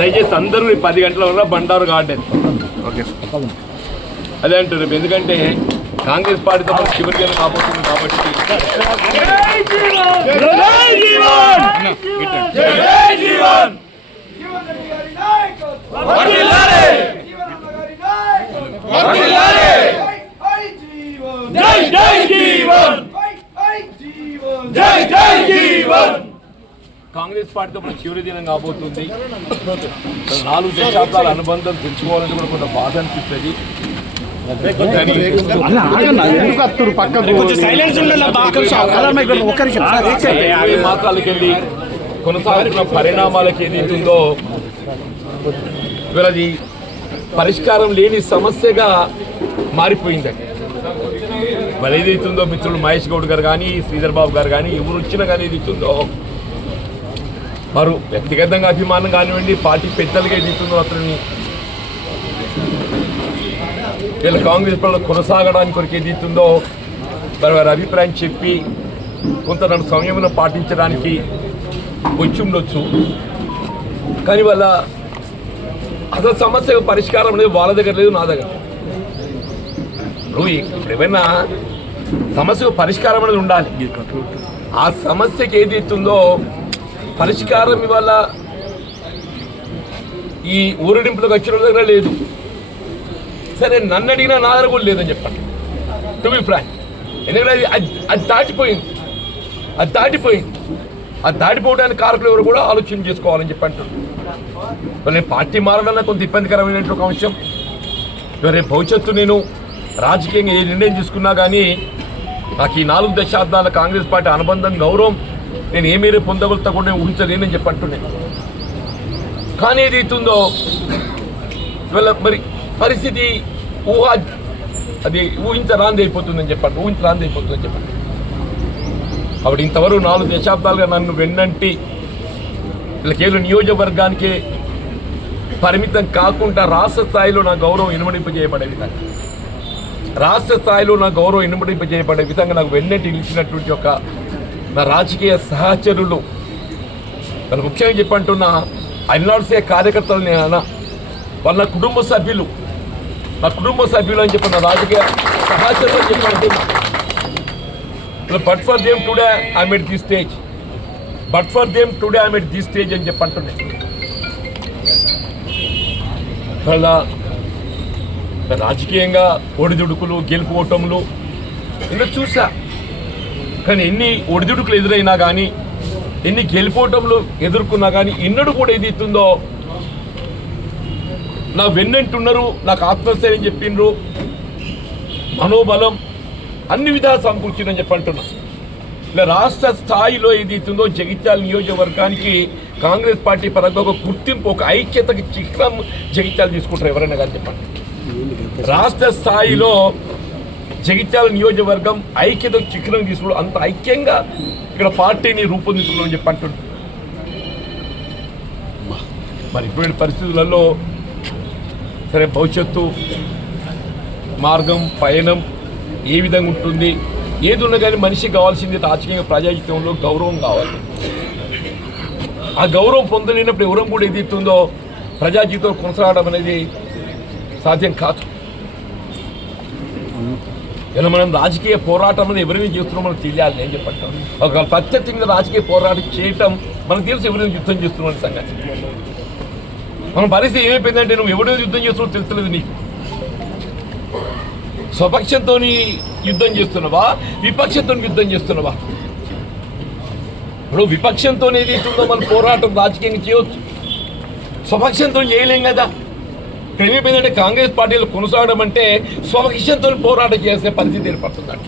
దయచేసి అందరూ 10 గంటల వరకు బండారు గార్డెన్ ఓకే అదే అంటారు. ఎందుకంటే కాంగ్రెస్ పార్టీతో మన చివరి జనం కాబోతుంది కాబట్టి కాంగ్రెస్ పార్టీతో మన చివరి దినం కాబోతుంది. 4 దశాబ్దాల అనుబంధం తెచ్చుకోవాలంటే కూడా కొంత బాధ అనిపిస్తుంది. మాసాలకెళ్ళి కొనసాగుతున్న పరిణామాలకు ఏదైతుందో వీళ్ళది పరిష్కారం లేని సమస్యగా మారిపోయిందండి. మరి ఏదైతుందో మిత్రులు మహేష్ గౌడ్ గారు కానీ శ్రీధర్ బాబు గారు కానీ ఎవరు వచ్చినా కానీ ఏదైతుందో వారు వ్యక్తిగతంగా అభిమానం కానివ్వండి, పార్టీ పెద్దలుగా ఏదైతుందో అతన్ని వీళ్ళ కాంగ్రెస్ పార్టీలో కొనసాగడానికి కొరకు ఏదైతుందో మరి వారి అభిప్రాయం చెప్పి కొంత నన్ను సంయమనం పాటించడానికి వచ్చి ఉండొచ్చు. కానీ వాళ్ళ అసలు సమస్యకు పరిష్కారం అనేది వాళ్ళ దగ్గర లేదు, నా దగ్గర. ఇప్పుడు ఏమైనా సమస్యకు పరిష్కారం అనేది ఉండాలి. ఆ సమస్యకి ఏదైతుందో పరిష్కారం ఇవాళ ఈ ఊరడింపులకు వచ్చిన దగ్గర లేదు. సరే నన్ను అడిగినా నా దగ్గర కూడా లేదని చెప్పండి, టు బి ఫ్రాంక్. ఎందుకంటే అది దాటిపోయింది. అది దాటిపోవడానికి కారకులు ఎవరు కూడా ఆలోచన చేసుకోవాలని చెప్పి అంటారు. నేను పార్టీ మారడన్నా కొంత ఇబ్బందికరమైనటువంటి ఒక అంశం. రేపు భవిష్యత్తు నేను రాజకీయంగా ఏ నిర్ణయం తీసుకున్నా కానీ నాకు ఈ 4 దశాబ్దాల కాంగ్రెస్ పార్టీ అనుబంధం గౌరవం నేను ఏ మేరే పొందగలుగుతా ఊహించలేనని చెప్పి అంటున్నాను. కానీ ఏదైతుందో ఇవాళ మరి పరిస్థితి అది ఊహించరాంది అయిపోతుందని చెప్పండి. కాబట్టి ఇంతవరకు 4 దశాబ్దాలుగా నన్ను వెన్నంటి ఇలా కేవలం నియోజకవర్గానికి పరిమితం కాకుండా రాష్ట్ర స్థాయిలో నా గౌరవం ఇనుమడింపజేయబడే విధంగా నాకు వెన్నటి నిలిచినటువంటి ఒక నా రాజకీయ సహచరులు వాళ్ళు ముఖ్యంగా చెప్పంటున్న ఐనాడ్సే కార్యకర్తలని వాళ్ళ కుటుంబ సభ్యులు అని చెప్పిన రాజకీయ సహచరులు చెప్పంటున్నా. But for them today I'm at this stage అని చెప్పంటున్నాయి. అలా రాజకీయంగా ఒడిదుడుకులు గెలుపు ఓటములు ఇంకా చూసా. కానీ ఎన్ని ఒడిదుడుకులు ఎదురైనా కానీ ఎన్ని గెలుపోటములు ఎదుర్కొన్నా కానీ ఎన్నడూ కూడా ఏది ఇస్తుందో నా వెన్నంటున్నారు, నాకు ఆత్మస్థైర్యం చెప్పిండ్రు, మనోబలం అన్ని విధాలు సమకూర్చిందని చెప్పంటున్నా. ఇలా రాష్ట్ర స్థాయిలో ఏది ఇస్తుందో జగిత్యాల నియోజకవర్గానికి కాంగ్రెస్ పార్టీ పరంగా ఒక గుర్తింపు, ఒక ఐక్యతకి చిహ్నం జగిత్యాల తీసుకుంటారు ఎవరైనా కానీ చెప్పండి. రాష్ట్ర స్థాయిలో జగిత్యాల నియోజకవర్గం ఐక్యత చిహ్నం తీసుకోవడం, అంత ఐక్యంగా ఇక్కడ పార్టీని రూపొందించుకోవాలని చెప్పి అంటున్నారు. మరి ఇటువంటి పరిస్థితులలో సరే భవిష్యత్తు మార్గం పయనం ఏ విధంగా ఉంటుంది, ఏది ఉన్నా కానీ మనిషికి కావాల్సింది రాజకీయంగా ప్రజాజీవితంలో గౌరవం కావాలి. ఆ గౌరవం పొందలేనప్పుడు ఎవరం కూడా ఏది ఇస్తుందో ప్రజాజీవితం కొనసాగడం అనేది సాధ్యం కాదు. ఇలా మనం రాజకీయ పోరాటం అనేది ఎవరిని చేస్తున్నాం మనకు తెలియాలి. నేను చెప్పంటాం ఒక ప్రత్యక్షంగా రాజకీయ పోరాటం చేయటం మనకు తెలిసి ఎవరిని యుద్ధం చేస్తున్నాం సంగతి. మన పరిస్థితి ఏమైపోయిందంటే నువ్వు ఎవరిని యుద్ధం చేస్తున్నావు తెలుస్తలేదు నీకు. స్వపక్షంతో యుద్ధం చేస్తున్నావా, విపక్షంతో యుద్ధం చేస్తున్నావా? ఇప్పుడు విపక్షంతో ఏది ఇస్తుందో మన పోరాటం రాజకీయంగా చేయవచ్చు, స్వపక్షంతో చేయలేం కదా. ఏమైపోయిందంటే కాంగ్రెస్ పార్టీలో కొనసాగడం అంటే స్వపక్షంతో పోరాటం చేసే పరిస్థితి ఏర్పడుతుందంట.